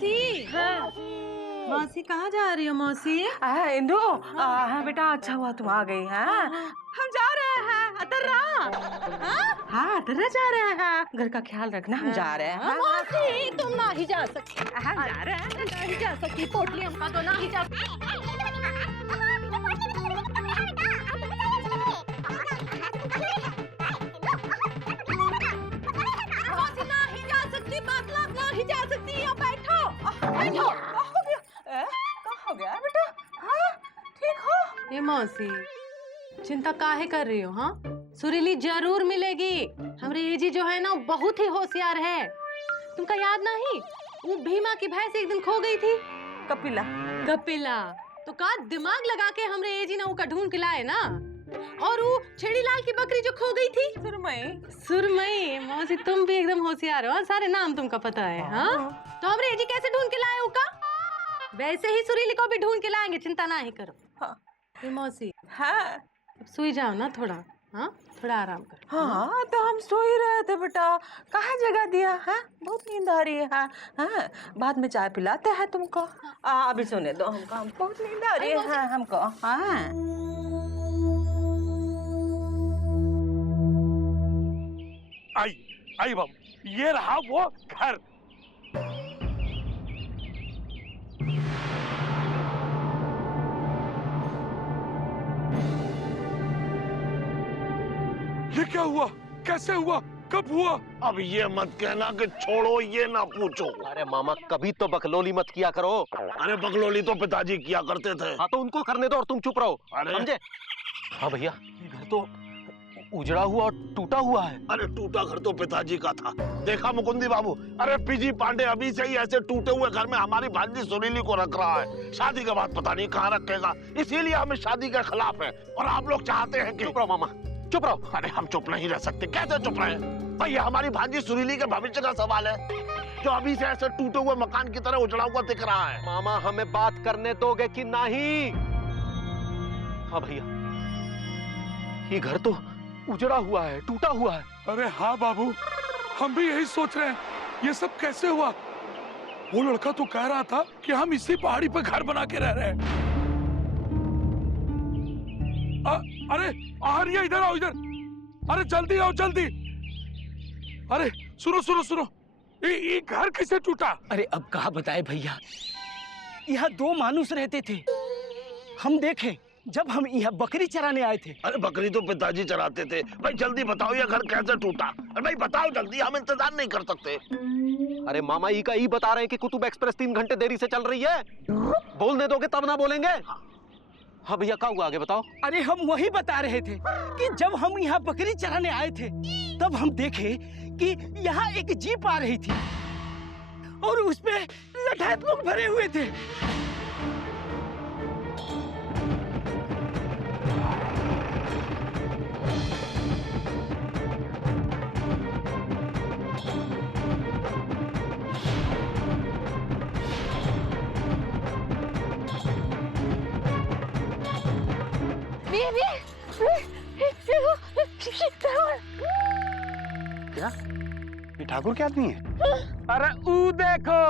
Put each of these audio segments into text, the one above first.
मौसी। हाँ। मौसी कहाँ जा रही हो मौसी? इंदु, हाँ बेटा, अच्छा हुआ तुम आ गई। हाँ, हम जा रहे हैं अतर्रा। हाँ, अतर्रा जा रहे हैं। घर का ख्याल रखना, हम जा रहे हैं। मौसी तुम ना ही जा सकती। हम जा रहे हैं। नहीं जा सकती, पोटली हमका तो ना ही जा मौसी ना ही जा सकती, मतलब ना ही जा सकती। यहाँ बैठो बैठो। कहाँ हो गया बेटा? हाँ, ठीक हो? ये मौसी चिंता काहे कर रही हो? हाँ, सुरीली जरूर मिलेगी। हमारे एजी जो है ना बहुत ही होशियार है। तुमका याद नहीं, वो भीमा की भैंस एक दिन खो गई थी। कपिला। कपिला तो का दिमाग लगा के हमरे एजी ने उसका ढूंढ के लाए ना। और वो छेड़ी लाल की बकरी जो खो गई थी, सुरमई। सुरमई। मौसी तुम भी एकदम होशियार हो, सारे नाम तुमका पता है। हाँ, तो हमरे एजी कैसे ढूंढ के लाए उका, वैसे ही सुरीली को भी ढूंढ के लाएंगे, चिंता ना ही करो। हाँ। मौसी हाँ, अब सोई जाओ ना थोड़ा। हाँ, थोड़ा आराम करो। हाँ, तो हम सो ही रहे थे बेटा, कहाँ जगह दिया? हाँ, बहुत नींद आ रही है। हाँ, हाँ, बाद में चाय पिलाते हैं तुमको। अभी सोने दो हमको, बहुत नींद आ रही है। हाँ, हमको। हाँ, आई बाबू, ये रहा वो घर। ये क्या हुआ? कैसे हुआ? कब हुआ? अब ये मत कहना कि छोड़ो, ये ना पूछो। अरे मामा, कभी तो बकलोली मत किया करो। अरे बकलोली तो पिताजी किया करते थे। हाँ, तो उनको करने दो और तुम चुप रहो। अरे समझे? हाँ भैया, ये घर तो उजड़ा हुआ और टूटा हुआ है। अरे टूटा घर तो पिताजी का था, देखा मुकुंदी बाबू। अरे पीजी पांडे अभी से ही ऐसे टूटे हुए घर में हमारी भांजी सुरीली को रख रहा है। शादी के बाद पता नहीं कहाँ रखेगा, इसीलिए हम इस शादी के खिलाफ हैं। और आप लोग चाहते हैं कि चुप रहो मामा, चुप रहो। अरे हम चुप नहीं रह सकते। कैसे चुप रहे? भाई ये हमारी भांजी सुरीली के भविष्य का सवाल है, जो अभी से ऐसे टूटे हुए मकान की तरह उजड़ा हुआ दिख रहा है। मामा, हमें बात करने दोगे कि नहीं? हाँ भैया, ये घर तो उजड़ा हुआ है, टूटा हुआ है। अरे हाँ बाबू, हम भी यही सोच रहे हैं, ये सब कैसे हुआ? वो लड़का तो कह रहा था कि हम इसी पहाड़ी पे घर बना के रह रहे हैं। अरे आ रही है, इधर आओ, इधर। अरे जल्दी आओ, जल्दी। अरे सुनो सुनो सुनो, ये घर कैसे टूटा? अरे अब कहा बताए भैया, यहाँ दो मानुस रहते थे। हम देखे जब हम यहाँ बकरी चराने आए थे। अरे बकरी तो पिताजी चराते थे। भाई जल्दी बताओ ये घर कैसे टूटा? अरे भाई बताओ जल्दी, हम इंतजार नहीं कर सकते। अरे मामा, ई का ई बता रहे हैं कि कुतुब एक्सप्रेस 3 घंटे देरी से चल रही है। बोलने दोगे तब ना बोलेंगे। हाँ भैया, क्या हुआ आगे बताओ। अरे हम वही बता रहे थे कि जब हम यहाँ बकरी चराने आए थे, तब हम देखे कि यहाँ एक जीप आ रही थी और उसपे लठैत लोग भरे हुए थे। क्या ये ठाकुर के आदमी है? अरे ऊ देखो,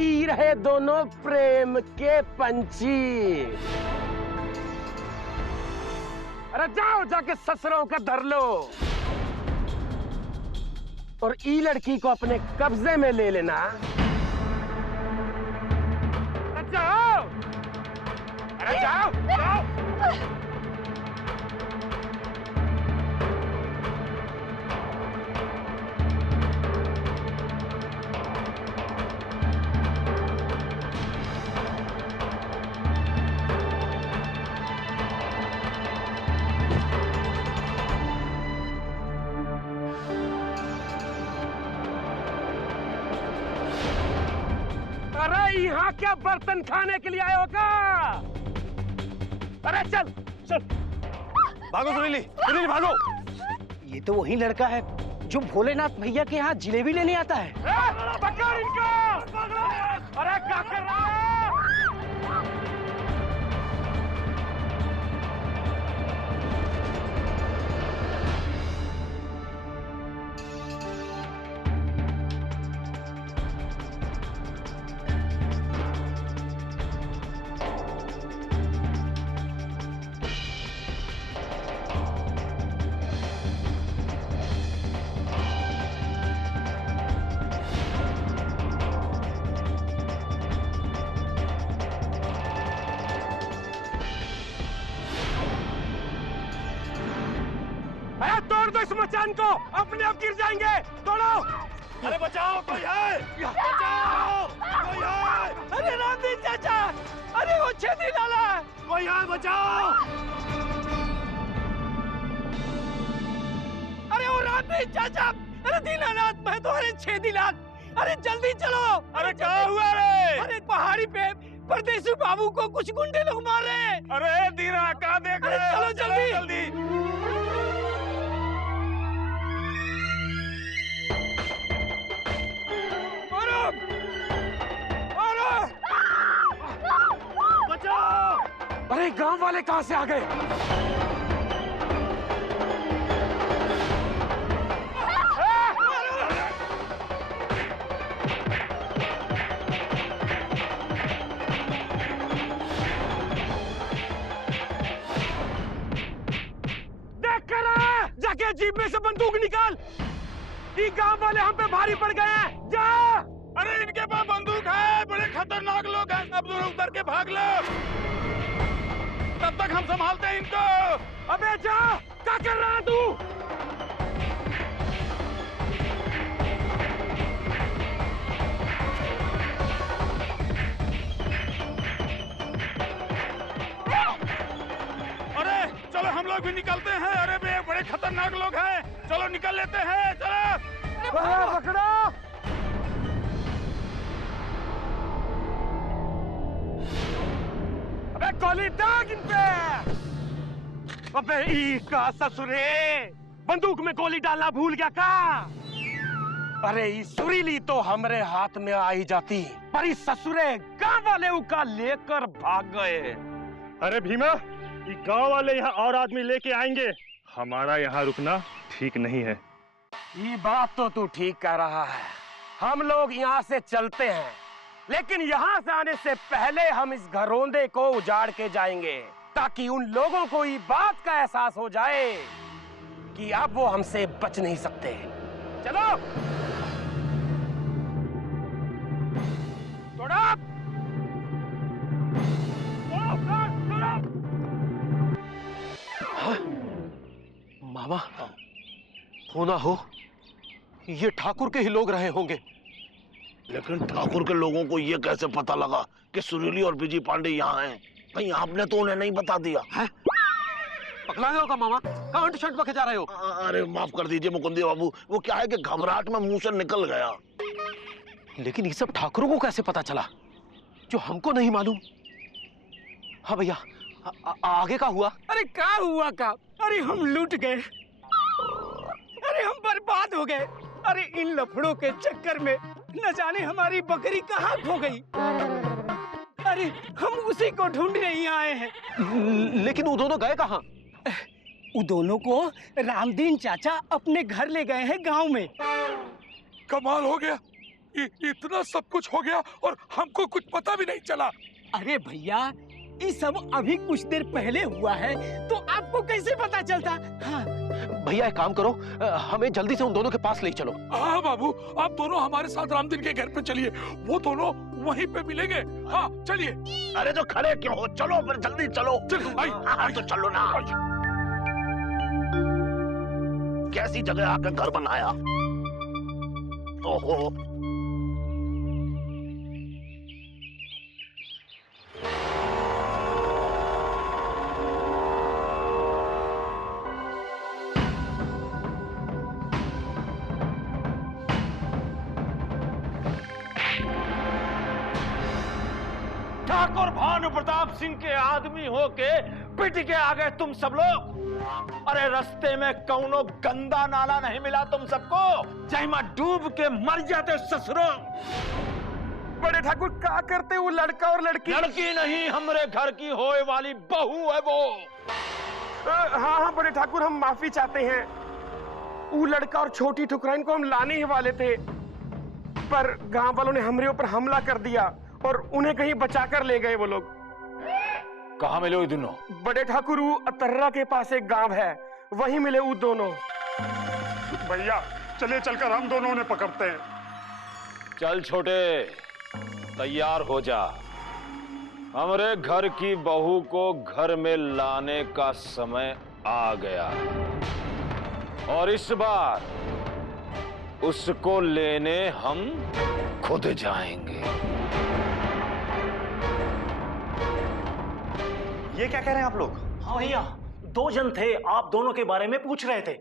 ई रहे दोनों प्रेम के पंछी। अरे जाओ, जाके ससुरों का धर लो और ई लड़की को अपने कब्जे में ले लेना। अरे जाओ, अरे जाओ, जाओ। अरे यहाँ क्या बर्तन खाने के लिए आए हो का? अरे चल चल, भागो सुरीली, सुरीली भागो। ये तो वही लड़का है जो भोलेनाथ भैया के यहाँ जिलेबी लेने आता है। पकड़ इनको। अरे क्या कर रहा है? कर दो इस मचान को, अपने आप गिर जाएंगे। तोड़ो। अरे बचाओ, कोई है? बचाओ, कोई है? अरे रामदीन चाचा, अरे वो छेदी लाला, कोई है? बचाओ। अरे वो रामदीन चाचा, अरे दीनानाथ मैं तो, अरे छेदी लाल, अरे जल्दी चलो। अरे क्या हुआ रे? अरे पहाड़ी पे परदेसी बाबू को कुछ गुंडे लोग मार रहे हैं। अरे दीना कहाँ देख अरे रहे हो? चलो जल्दी। जल्दी। बचाओ। अरे गांव वाले कहाँ से आ गए? देख कर आ! जाके जीप में से बंदूक निकाल। ये गांव वाले हम पे भारी पड़ गए हैं। जा! अरे इनके पास बंदूक है, बड़े खतरनाक लोग हैं। अब दोनों उतर के भाग लो, तब तक हम संभालते हैं इनको। अबे जा! क्या कर रहा है तू? अरे चलो हम लोग भी निकलते हैं। अरे बे बड़े खतरनाक लोग हैं, चलो निकल लेते हैं। चलो पकड़ो। अबे गोली दाग इन पे। अबे ई का ससुरे, बंदूक में गोली डालना भूल गया का? अरे ई सुरीली तो हमरे हाथ में आई जाती, पर ई ससुरे गांव वाले उका लेकर भाग गए। अरे भीमा, ये गांव वाले यहाँ और आदमी लेके आएंगे, हमारा यहाँ रुकना ठीक नहीं है। ये बात तो तू ठीक कह रहा है। हम लोग यहाँ से चलते हैं, लेकिन यहाँ से आने से पहले हम इस घरौंदे को उजाड़ के जाएंगे, ताकि उन लोगों को ये बात का एहसास हो जाए कि अब वो हमसे बच नहीं सकते। चलो। तोड़ा। मामा, होना हो ये ठाकुर के ही लोग रहे होंगे। लेकिन ठाकुर के लोगों को ये कैसे पता लगा कि सुरीली और बिजी पांडे यहाँ हैं? कहीं आपने तो उन्हें नहीं बता दिया है? पकड़ा गया होगा मामा, कहाँ शर्ट पके जा रहे हो? अरे माफ कर दीजिए मुकुंदी बाबू, वो क्या है कि घबराहट में मुंह से निकल गया। लेकिन ये सब ठाकुरों को कैसे पता चला जो हमको नहीं मालूम? हाँ भैया, आगे का हुआ? अरे क्या हुआ का? अरे हम लूट गए, अरे हम बर्बाद हो गए। अरे इन लफड़ों के चक्कर में न जाने हमारी बकरी कहाँ खो गई। अरे हम उसी को ढूंढने ही आए हैं। लेकिन वो दोनों गए कहाँ? वो दोनों को रामदीन चाचा अपने घर ले गए हैं गांव में। कमाल हो गया, इतना सब कुछ हो गया और हमको कुछ पता भी नहीं चला। अरे भैया, ये सब अभी कुछ देर पहले हुआ है, तो आपको कैसे पता चलता? हाँ। भैया एक काम करो, हमें जल्दी से उन दोनों के पास ले चलो। हाँ बाबू, आप दोनों हमारे साथ रामदीन के घर पे चलिए, वो दोनों वहीं पे मिलेंगे। हाँ चलिए। अरे तो खड़े क्यों हो, चलो फिर जल्दी चलो। चलो भाई। हाँ तो चलो ना। कैसी जगह आकर घर बनाया। ओहो, ठाकुर भानु प्रताप सिंह के आदमी होके पिट के आ गए तुम सब लोग। अरे रास्ते में कौनो गंदा नाला नहीं मिला तुम सबको, जहाँ डूब के मर जाते ससुरों। बड़े ठाकुर क्या करते, वो लड़का और लड़की? लड़की नहीं, हमरे घर की होए वाली बहू है वो। हाँ हाँ बड़े ठाकुर, हम माफी चाहते हैं। वो लड़का और छोटी ठुकराइन को हम लाने ही वाले थे, पर गांव वालों ने हमरे ऊपर हमला कर दिया और उन्हें कहीं बचाकर ले गए वो लोग। कहाँ मिले वो दोनों? बड़े ठाकुर, वो अतर्रा के पास एक गांव है, वहीं मिले वो दोनों। भैया चलिए, चलकर हम दोनों ने पकड़ते हैं। चल छोटे, तैयार हो जा, हमरे घर की बहू को घर में लाने का समय आ गया। और इस बार उसको लेने हम खुद जाएंगे। ये क्या कह रहे हैं आप लोग? हाँ भैया, 2 जन थे, आप दोनों के बारे में पूछ रहे थे।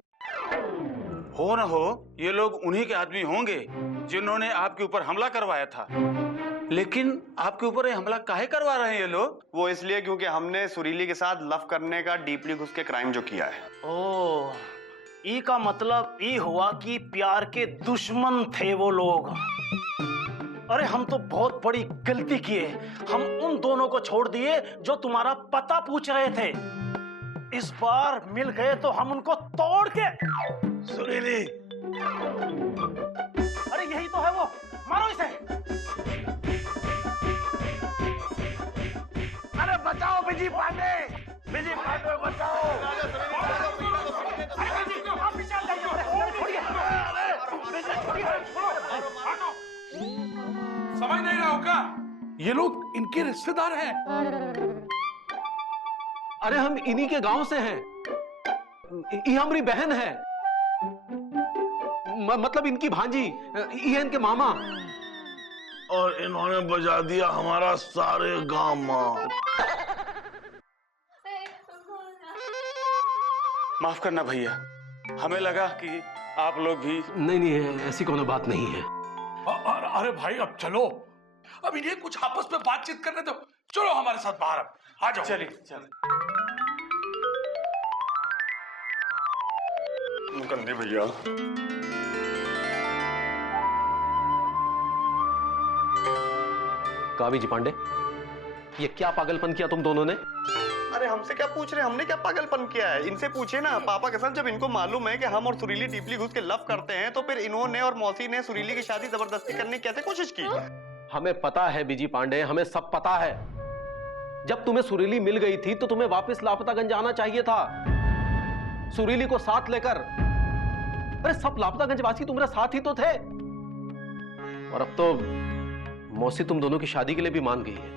हो न हो ये लोग उन्हीं के आदमी होंगे जिन्होंने आपके ऊपर हमला करवाया था। लेकिन आपके ऊपर ये हमला काहे करवा रहे हैं ये लोग? वो इसलिए क्योंकि हमने सुरीली के साथ लव करने का डीपली घुस के क्राइम जो किया है। ओ, ई का मतलब ई हुआ कि प्यार के दुश्मन थे वो लोग। अरे हम तो बहुत बड़ी गलती किए, हम उन दोनों को छोड़ दिए जो तुम्हारा पता पूछ रहे थे। इस बार मिल गए तो हम उनको तोड़ के। सुरीली, अरे यही तो है वो, मारो इसे। अरे बचाओ बिजी पांडे, बिजी पांडे बचाओ। समझ नहीं रहा हो क्या? ये लोग इनके रिश्तेदार हैं। अरे हम इन्हीं के गांव से हैं। ये हमारी बहन है, मतलब इनकी भांजी, ये इनके मामा। और इन्होंने बजा दिया हमारा सारे गांव मां। माफ करना भैया, हमें लगा कि आप लोग भी। नहीं, ऐसी कोनो बात नहीं है। अरे भाई अब चलो, अब इन्हें कुछ आपस में बातचीत करने दो। चलो हमारे साथ बाहर, अब आ जाओ। चलिए। मुकंदी भैया, कावी जी पांडे, ये क्या पागलपन किया तुम दोनों ने? अरे हमसे क्या पूछ रहे हैं? हमने क्या पागलपन किया है? इनसे पूछिए ना। पापा कसम, जब इनको मालूम है कि हम और सुरीली डीपली घुस के लव करते हैं तो फिर इन्होंने और मौसी ने सुरीली की शादी जबरदस्ती करने की कैसे कोशिश की? हमें पता है बीजी पांडे, हमें सब पता है। जब तुम्हें सुरीली मिल गई थी तो तुम्हें वापस लापतागंज आना चाहिए था, सुरीली को साथ लेकर। अरे सब लापतागंज वासी तुम्हारे साथ ही तो थे। और अब तो मौसी तुम दोनों की शादी के लिए भी मान गई है।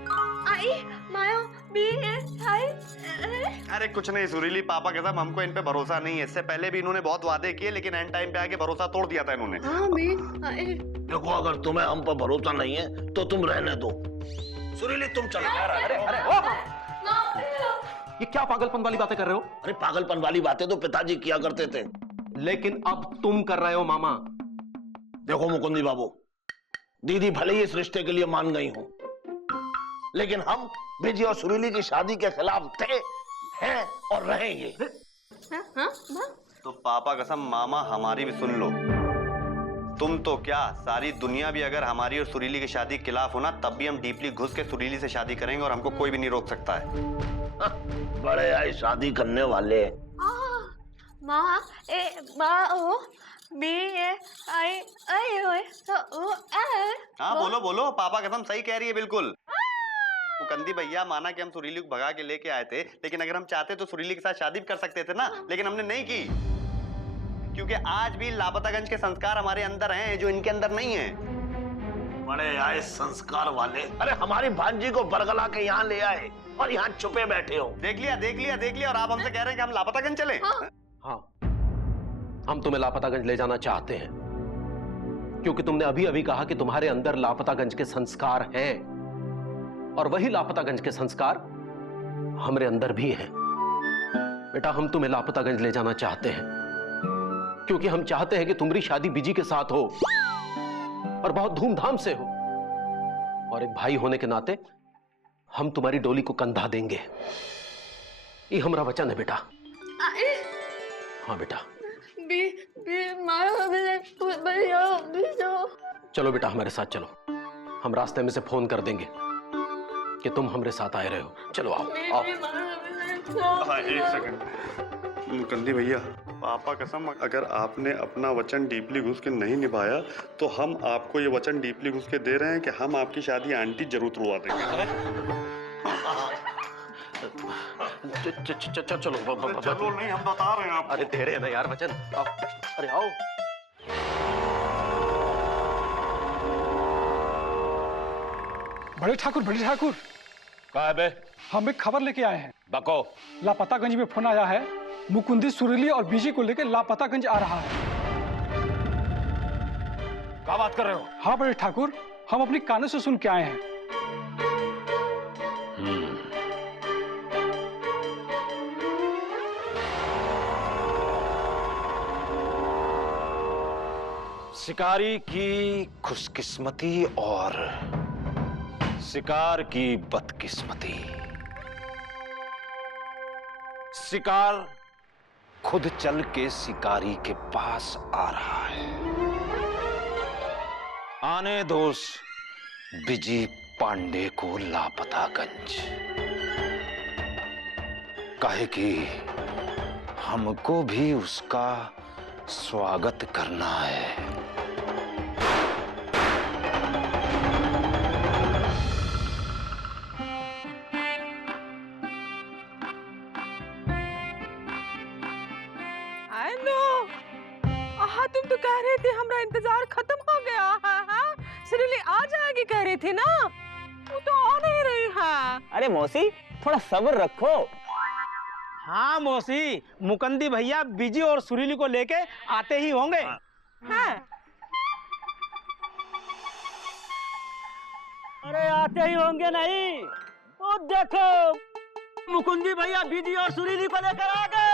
अरे कुछ नहीं सुरीली, पापा के साथ हमको इन पे भरोसा नहीं है। इससे पहले भी इन्होंने बहुत वादे किए, लेकिन एंड टाइम पे आके भरोसा तोड़ दिया था इन्होंने। देखो, अगर तुम्हें हम पर भरोसा नहीं है तो तुम रहने दो। सुरीली तुम चलो। अरे ये क्या पागलपन वाली बातें कर रहे हो? अरे पागलपन वाली बातें तो पिताजी किया करते थे, लेकिन अब तुम कर रहे हो मामा। देखो मुकुंदी बाबू, दीदी भले ही इस रिश्ते के लिए मान गई हो, लेकिन हम बिजी और सुरीली की शादी के खिलाफ थे, हैं और रहेंगे। तो पापा कसम मामा, हमारी भी सुन लो। तुम तो क्या, सारी दुनिया भी अगर हमारी और सुरीली की शादी के खिलाफ हो ना, तब भी हम डीपली घुस के सुरीली से शादी करेंगे और हमको कोई भी नहीं रोक सकता है। बड़े आए शादी करने वाले। हाँ बोलो बोलो, पापा कसम सही कह रही है बिल्कुल। मुकंदी भैया, माना कि हम सुरीली को भगा के लेके आए थे, लेकिन अगर हम चाहते तो सुरीली के साथ शादी भी कर सकते थे ना, लेकिन हमने नहीं की। क्योंकि आज भी लापतागंज के संस्कार हमारे अंदर हैं जो इनके अंदर नहीं है। बड़े आए संस्कार वाले। अरे हमारी भांजी को बरगला के यहाँ ले आए और यहाँ छुपे बैठे हो। देख लिया और आप हमसे कह रहे हैं कि हम लापतागंज चले? हाँ, हम तुम्हें लापतागंज ले जाना चाहते हैं, क्योंकि तुमने अभी अभी कहा कि तुम्हारे अंदर लापतागंज के संस्कार हैं, और वही लापतागंज के संस्कार हमारे अंदर भी हैं। बेटा, हम तुम्हें लापतागंज ले जाना चाहते हैं क्योंकि हम चाहते हैं कि तुम्हारी शादी बिजी के साथ हो और बहुत धूमधाम से हो, और एक भाई होने के नाते हम तुम्हारी डोली को कंधा देंगे। ये हमारा वचन है बेटा। हाँ बेटा। चलो बेटा, हमारे साथ चलो। हम रास्ते में से फोन कर देंगे कि तुम हमारे साथ आए रहे हो। चलो आओ आओ। एक सेकंड मुकंदी भैया, पापा कसम, अगर आपने अपना वचन डीपली घुस के नहीं निभाया तो हम आपको ये वचन डीपली घुस के दे रहे हैं कि हम आपकी शादी आंटी जरूर तुड़वा देंगे। चलो चलो नहीं, हम बता रहे हैं आपको। अरे दे रहे हैं ना यार वचन। आओ, अरे आओ। बड़े ठाकुर कहाँ है बे? हम एक खबर लेके आए हैं। बको। लापतागंज में फोन आया है, मुकुंदी, सुरीली और बीजी को लेकर लापतागंज आ रहा है। क्या बात कर रहे हो? हाँ बड़े ठाकुर, हम अपनी कानों से सुन के आए हैं। शिकारी की खुशकिस्मती और शिकार की बदकिस्मती। शिकार खुद चल के शिकारी के पास आ रहा है। आने दोष बिजी पांडे को लापतागंज, काहे कि हमको भी उसका स्वागत करना है। तुम तो कह रहे थे हमारा इंतजार खत्म हो गया है। सुरीली आ जाएगी कह रही थी ना, वो तो आ नहीं रही है। अरे मौसी थोड़ा सब्र रखो। हाँ मौसी, मुकुंदी भैया बीजी और सुरीली को लेके आते ही होंगे। हाँ। अरे आते ही होंगे नहीं, वो देखो मुकुंदी भैया बीजी और सुरीली को लेकर आ गए।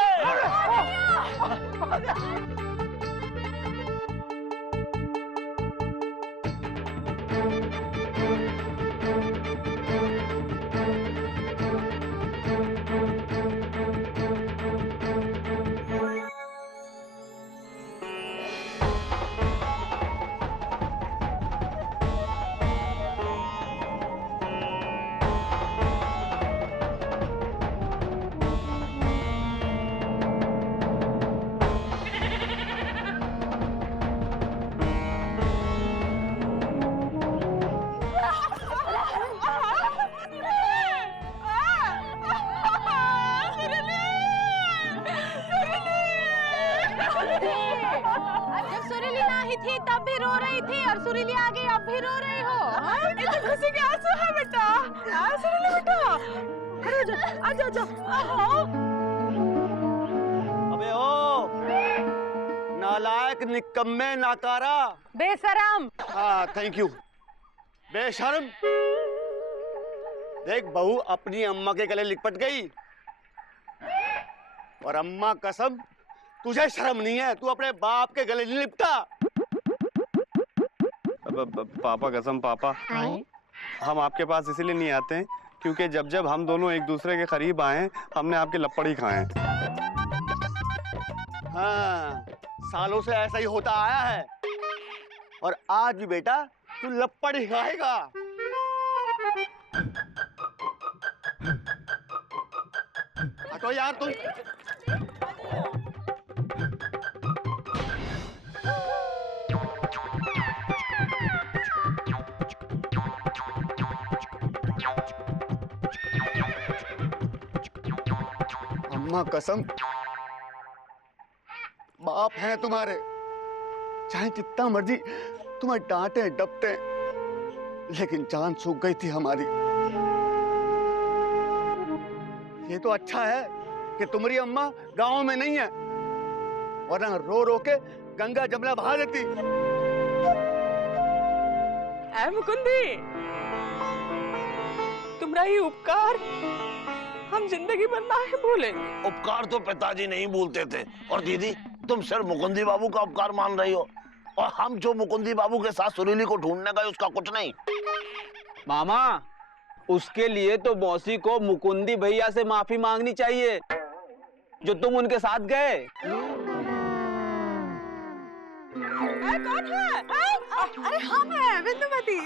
जब सुरीली नहीं थी तब भी रो रही थी और सुरीली आ गई अब भी रो रही हो। ये तो खुशी के आंसू है बेटा। सुरीली बेटा, अरे आजा आजा। अबे ओ नालायक, निकम्मे, नाकारा, बेशरम। हाँ थैंक यू। बेशर्म। देख बहू अपनी अम्मा के गले लिपट गई और अम्मा कसम तुझे शर्म नहीं है, तू अपने बाप के गले नहीं लिपटा। पापा कसम पापा, हम आपके पास इसीलिए नहीं आते हैं क्योंकि जब जब हम दोनों एक दूसरे के करीब आए हमने आपके लपड़ ही खाए। हाँ सालों से ऐसा ही होता आया है और आज भी बेटा तू लपड़ ही खाएगा। हटो यार तुम। अम्मा कसम बाप हैं तुम्हारे, चाहे जितना मर्जी तुम्हें डांटे डपटे, लेकिन जान सूख गई थी हमारी। ये तो अच्छा है कि तुम्हारी अम्मा गांव में नहीं है, वरना रो रो के गंगा जमुना बहा देती। ऐ मुकुंदी, तुम्हारा ही उपकार हम जिंदगी भर नहीं भूलेंगे। उपकार तो पिताजी नहीं भूलते थे, और दीदी तुम सिर्फ मुकुंदी बाबू का उपकार मान रही हो, और हम जो मुकुंदी बाबू के साथ सुरीली को ढूंढने गए उसका कुछ नहीं। मामा उसके लिए तो मौसी को मुकुंदी भैया से माफी मांगनी चाहिए जो तुम उनके साथ गए। कौन है? अरे हम हैं बिंदुमती।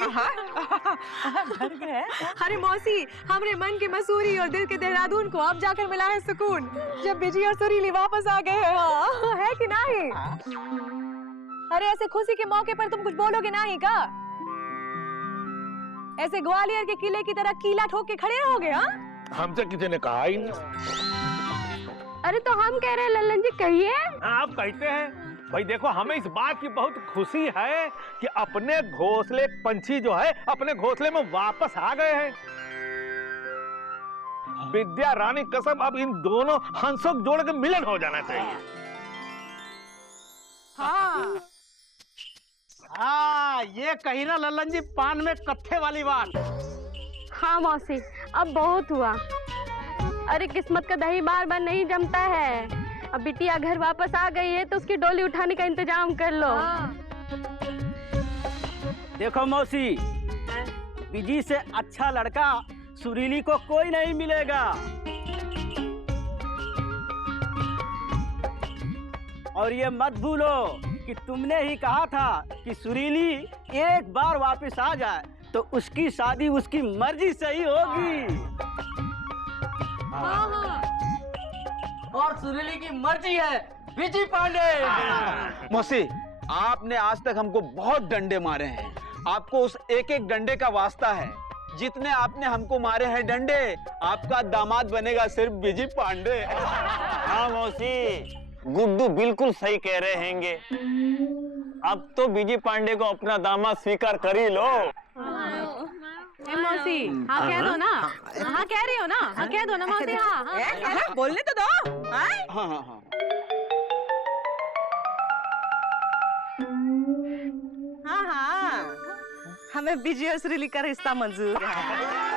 डर गए? अरे मौसी, हमरे मन के मसूरी और दिल के देहरादून को अब जाकर मिला है सुकून, जब बिजी और सुरीली वापस आ गए हैं। हाँ है कि नहीं? अरे ऐसे खुशी के मौके पर तुम कुछ बोलोगे नहीं का? ऐसे ग्वालियर के किले की तरह कीला ठोक के खड़े रहोगे? हाँ हमसे किसी ने कहा ही नहीं। अरे तो हम कह रहे हैं लल्लन जी, कहिए। आप कहते हैं भाई, देखो हमें इस बात की बहुत खुशी है कि अपने घोंसले पंछी जो है अपने घोंसले में वापस आ गए हैं। विद्या रानी कसम अब इन दोनों हंसों को जोड़ के मिलन हो जाना चाहिए। हाँ हाँ, ये कही ना लल्लन जी पान में कत्थे वाली बात। हाँ मौसी, अब बहुत हुआ। अरे किस्मत का दही बार बार नहीं जमता है। अब बिटिया घर वापस आ गई है तो उसकी डोली उठाने का इंतजाम कर लो। देखो मौसी, बिजी से अच्छा लड़का सुरीली को कोई नहीं मिलेगा। और ये मत भूलो कि तुमने ही कहा था कि सुरीली एक बार वापस आ जाए तो उसकी शादी उसकी मर्जी से ही होगी। और सुरीली की मर्जी है बिजी पांडे। मौसी, आपने आज तक हमको बहुत डंडे मारे हैं। आपको उस एक एक डंडे का वास्ता है। जितने आपने हमको मारे हैं डंडे, आपका दामाद बनेगा सिर्फ बिजी पांडे। हाँ मौसी, गुड्डू बिल्कुल सही कह रहे हैंगे। अब तो बिजी पांडे को अपना दामाद स्वीकार कर ही लो। मौसी हाँ कह दो ना। हाँ कह रही हो ना। हाँ कह दो ना मौसी। हाँ हाँ बोलने तो दो। हाँ हाँ हाँ हाँ हाँ, हमें बिजी और सुरीली का रिश्ता मंजूर है।